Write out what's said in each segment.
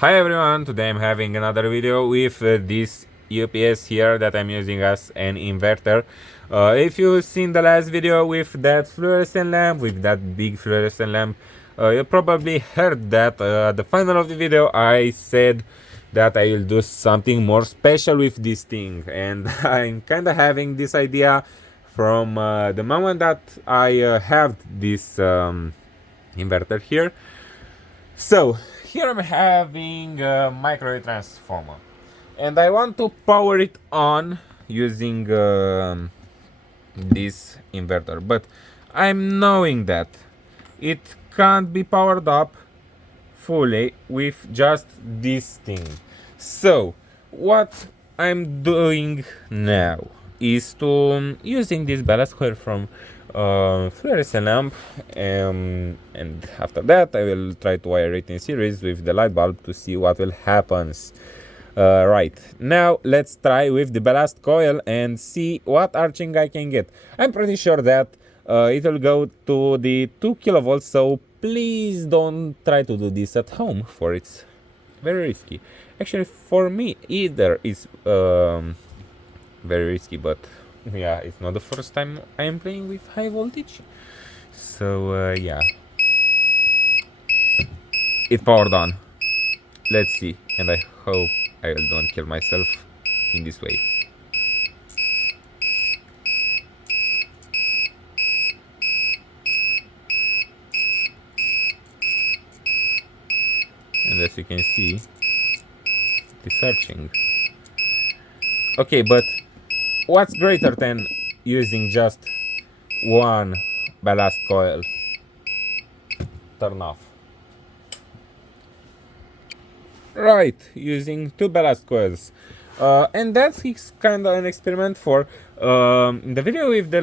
Hi everyone, today I'm having another video with this UPS here that I'm using as an inverter. If you've seen the last video with that fluorescent lamp, with that big fluorescent lamp, you probably heard that at the final of the video I said that I will do something more special with this thing, and I'm kinda having this idea from the moment that I have this inverter here. So here I'm having a microwave transformer, and I want to power it on using this inverter, but I'm knowing that it can't be powered up fully with just this thing. So what I'm doing now is to using this ballast coil from fluorescent lamp, and after that I will try to wire it in series with the light bulb to see what will happen. Right, now let's try with the ballast coil and see what arcing I can get. I'm pretty sure that it will go to the 2 kilovolts, so please don't try to do this at home, for it's very risky. Actually, for me either is very risky, but yeah, it's not the first time I am playing with high voltage. So yeah, it powered on. Let's see, and I hope I don't kill myself in this way. And as you can see, it is searching. Okay, but what's greater than using just one ballast coil? Turn off. Right, using two ballast coils. And that's kind of an experiment for in the video with the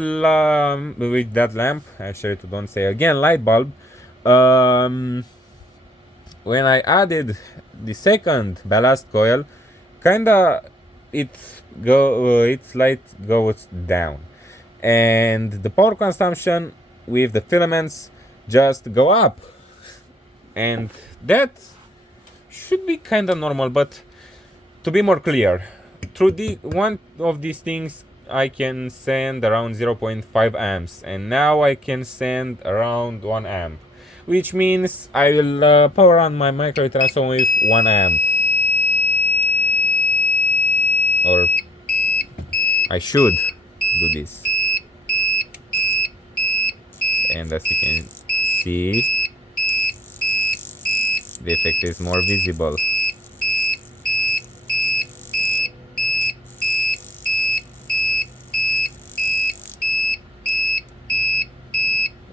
with that lamp. Actually, to don't say again light bulb. When I added the second ballast coil, kinda its light goes down, and the power consumption with the filaments just go up, and that should be kinda normal. But to be more clear, through the one of these things I can send around 0.5 amps, and now I can send around 1 amp, which means I will power on my microwave transformer with 1 amp, or I should do this. And as you can see, the effect is more visible.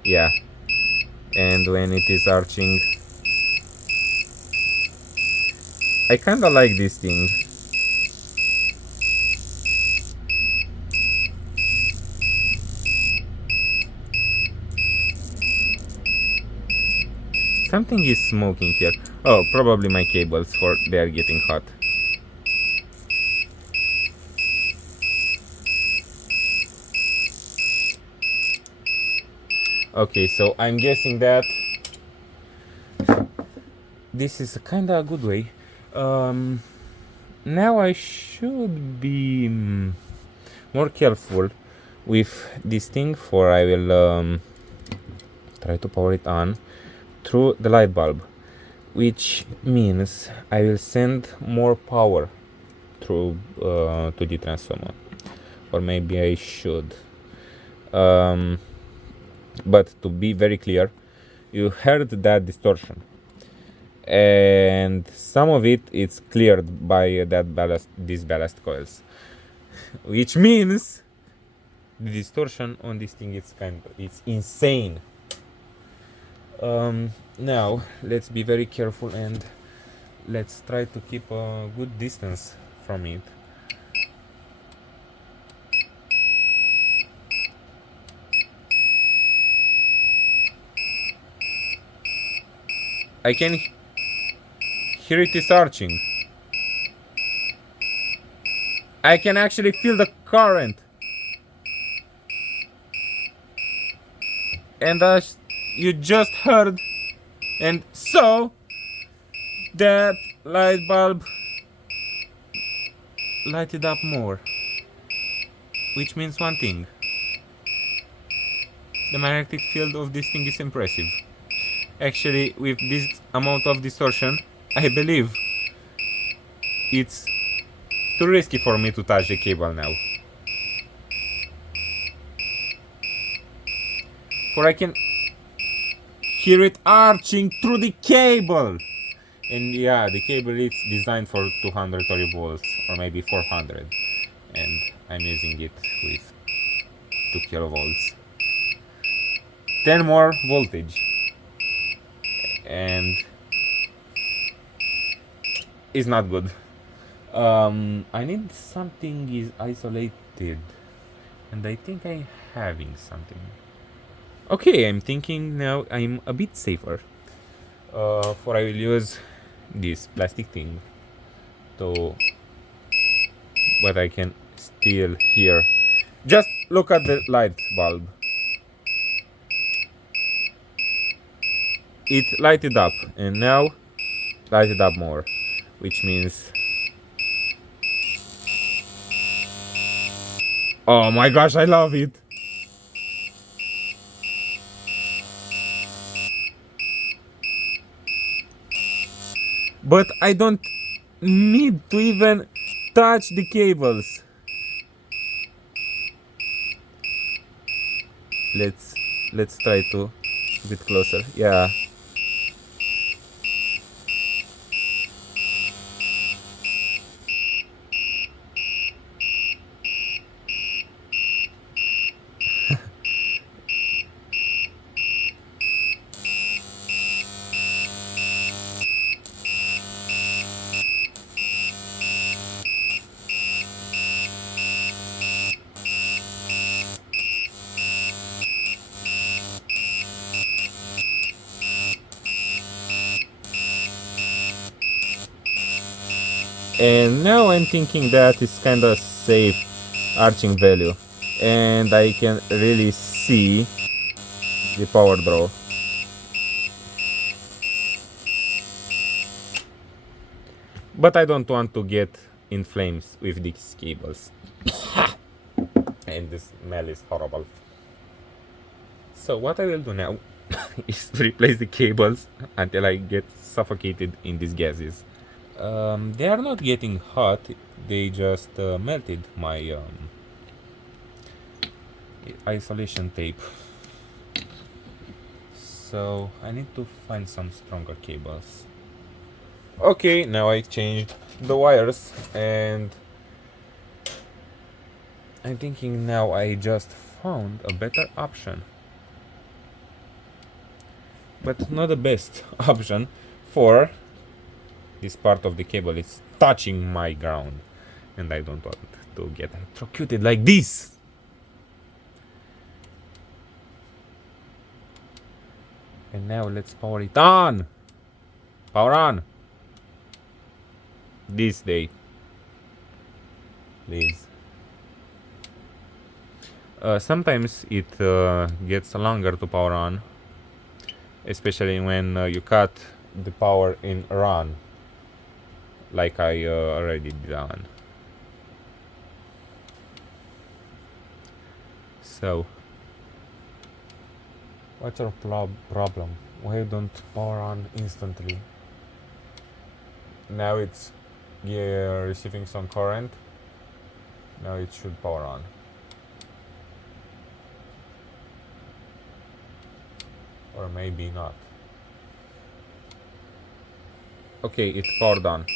Yeah, and when it is arching, I kinda like this thing. Something is smoking here. Oh, probably my cables, for they are getting hot. Okay, so I'm guessing that this is a kinda good way. Now I should be more careful with this thing, for I will try to power it on through the light bulb, which means I will send more power through to the transformer, or maybe I should. But to be very clear, you heard that distortion, and some of it is cleared by these ballast coils, which means the distortion on this thing is it's insane. Now let's be very careful and let's try to keep a good distance from it. I can hear it is arching. I can actually feel the current, and as you just heard and saw, that light bulb lighted up more, which means one thing: the magnetic field of this thing is impressive. Actually, with this amount of distortion, I believe it's too risky for me to touch the cable now. For I can hear it arching through the cable. And yeah, the cable is designed for 230 volts or maybe 400. And I'm using it with 2 kilovolts. 10 more voltage. And it's not good. I need something is isolated. And I think I'm having something. Okay, I'm thinking now I'm a bit safer. For I will use this plastic thing to, but I can still hear. Just look at the light bulb. It lighted up and now lighted up more, which means, oh my gosh, I love it. But I don't need to even touch the cables. Let's try to a bit closer. Yeah. And now I'm thinking that it's kind of safe arching value, and I can really see the power draw. But I don't want to get in flames with these cables. And the smell is horrible. So what I will do now is to replace the cables until I get suffocated in these gases. They are not getting hot, they just melted my isolation tape. So I need to find some stronger cables. Okay, now I changed the wires and I'm thinking now I just found a better option. But not the best option, for this part of the cable is touching my ground and I don't want to get electrocuted like this. And now let's power it on. Power on. This day, please. Sometimes it gets longer to power on, especially when you cut the power in run, like I already done. So, what's your problem? Why you don't power on instantly? Now it's receiving some current. Now it should power on. Or maybe not. Okay, it powered on.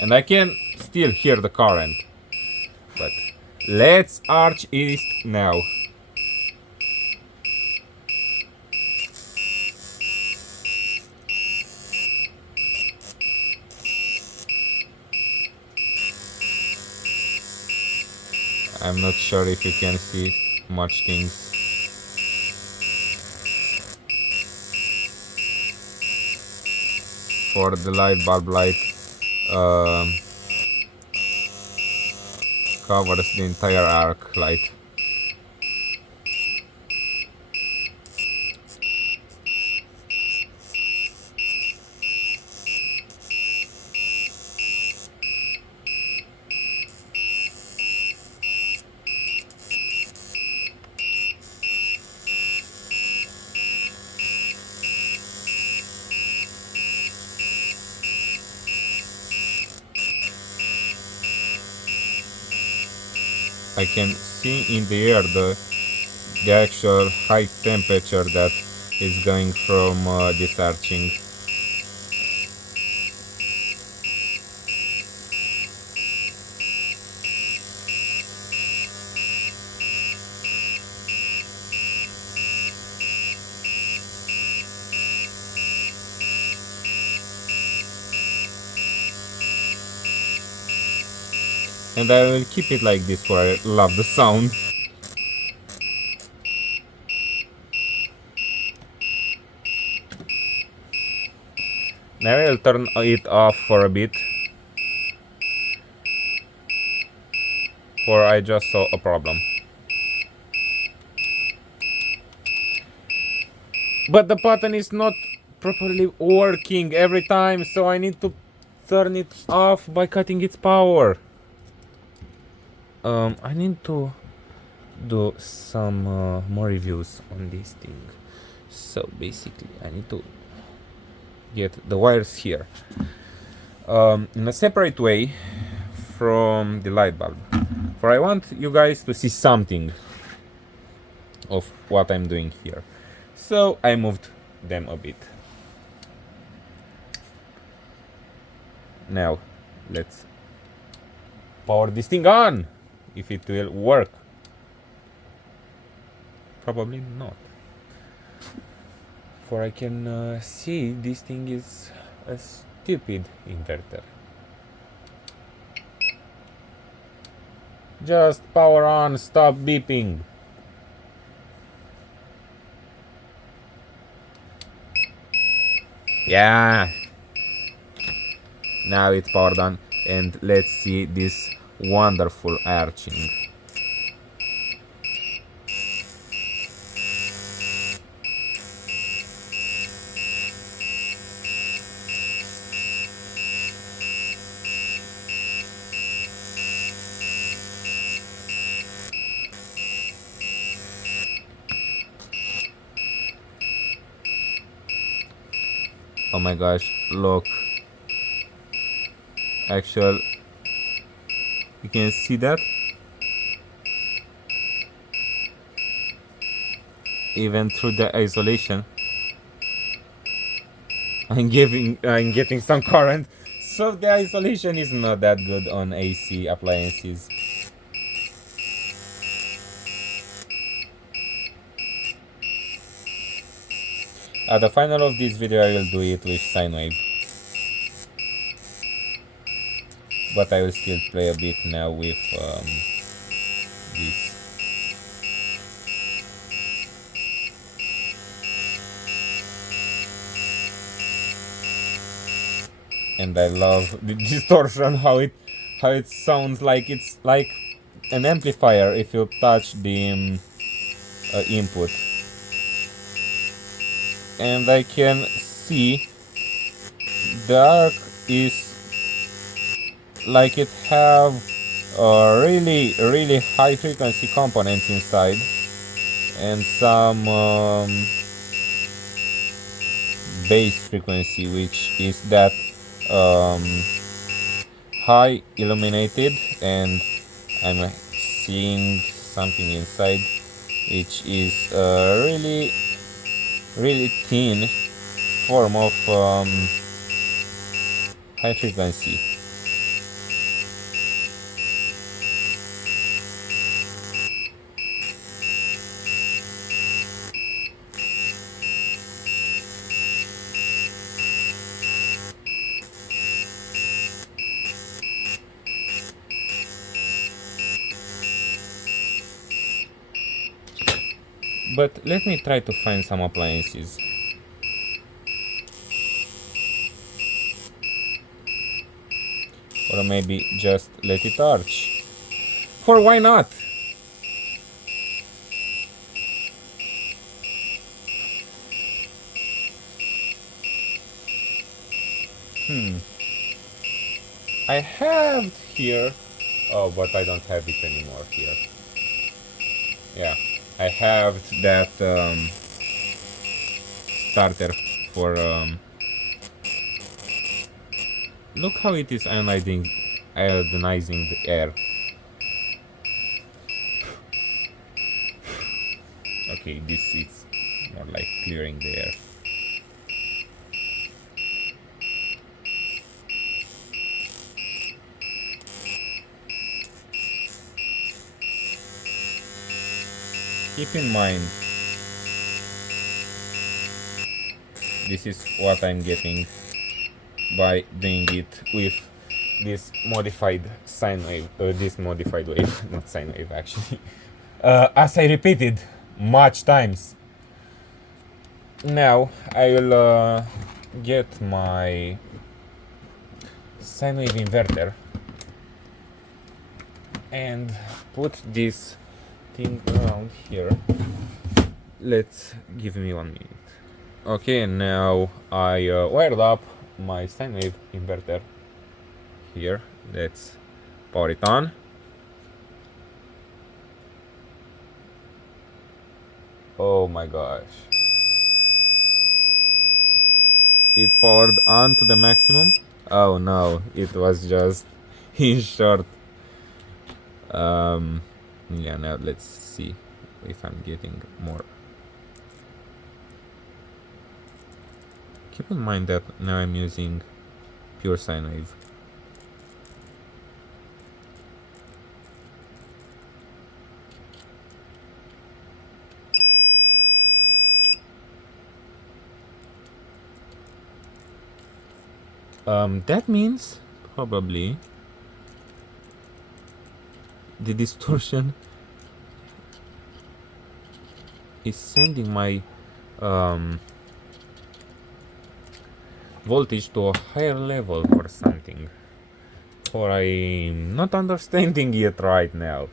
And I can still hear the current. But let's arch east now. I'm not sure if you can see much things. For the light bulb light covers the entire arc light. I can see in the air the actual high temperature that is going from this arching. And I will keep it like this, for I love the sound. Now I'll turn it off for a bit, for I just saw a problem. But the button is not properly working every time, so I need to turn it off by cutting its power. I need to do some more reviews on this thing. So basically I need to get the wires here in a separate way from the light bulb, for I want you guys to see something of what I'm doing here. So I moved them a bit. Now let's power this thing on, if it will work. Probably not, for I can see this thing is a stupid inverter. Just power on, stop beeping. Yeah, now it's powered on, and let's see this wonderful arching. Oh my gosh, look. Actual, you can see that? Even through the isolation, I'm getting some current. So the isolation is not that good on AC appliances. At the final of this video I will do it with sinewave, but I will still play a bit now with this. And I love the distortion, how it sounds like it's like an amplifier if you touch the input. And I can see the arc is like it have really high frequency components inside, and some base frequency, which is that high illuminated, and I'm seeing something inside which is really thin form of high frequency. But let me try to find some appliances. Or maybe just let it arch. For why not? I have here. Oh, but I don't have it anymore here. Yeah, I have that starter for look how it is ionizing the air. Okay, this is more like clearing the air. Keep in mind, this is what I'm getting by doing it with this modified sine wave, this modified wave, not sine wave actually. As I repeated much times. Now I will get my sine wave inverter and put this thing around here. Let's give me 1 minute. Okay, now I wired up my sine wave inverter here. Let's power it on. Oh my gosh, it powered on to the maximum. Oh no, it was just in short. Yeah, now let's see if I'm getting more. Keep in mind that now I'm using pure sine wave. That means probably the distortion is sending my voltage to a higher level or something, or I'm not understanding it right now.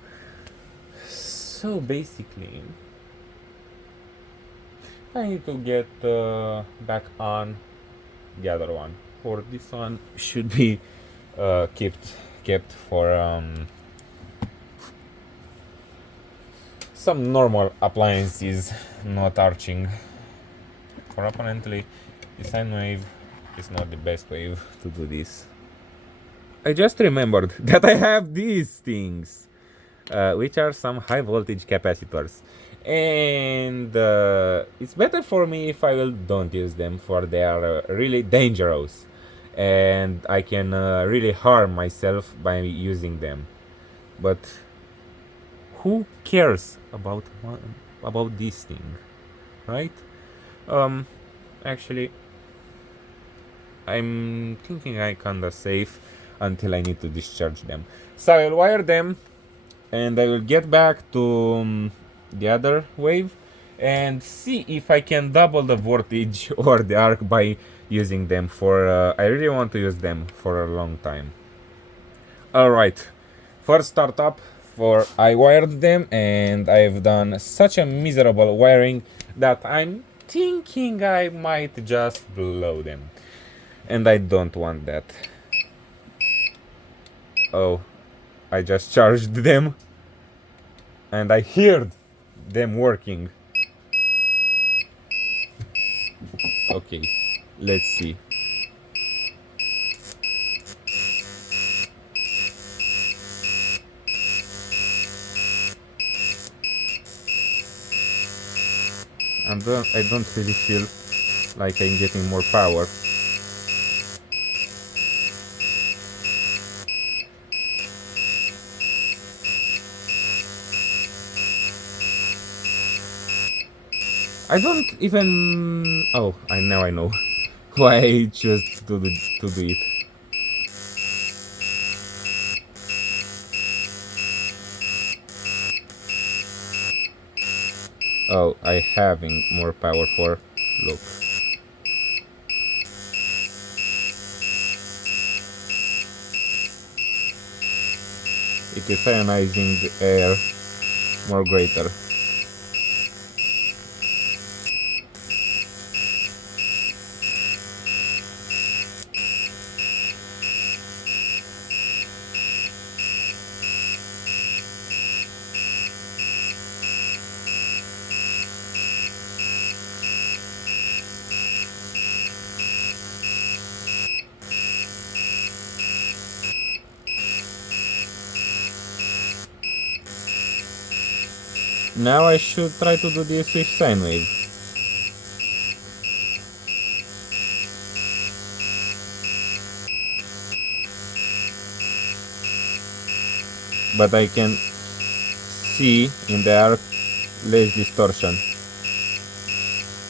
So basically I need to get back on the other one. For this one should be kept for some normal appliances, not arching. For apparently the sine wave is not the best wave to do this. I just remembered that I have these things, which are some high voltage capacitors, and it's better for me if I will don't use them, for they are really dangerous and I can really harm myself by using them. But who cares about this thing, right? Actually, I'm thinking I kinda safe until I need to discharge them. So I'll wire them and I will get back to the other wave and see if I can double the voltage or the arc by using them for I really want to use them for a long time. Alright, first startup, for I wired them and I've done such a miserable wiring that I'm thinking I might just blow them, and I don't want that. Oh, I just charged them and I heard them working. Okay, let's see. I don't really feel like I'm getting more power. I don't even. Oh, I know why I chose to do it. Oh, I having more power for. Look. It is ionizing the air more greater. Now I should try to do this with sine wave. But I can see in there less distortion,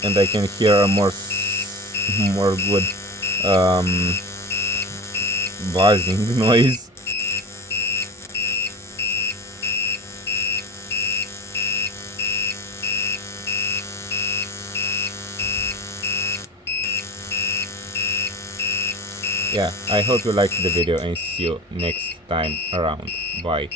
and I can hear a more good buzzing noise. Yeah, I hope you liked the video and see you next time around. Bye.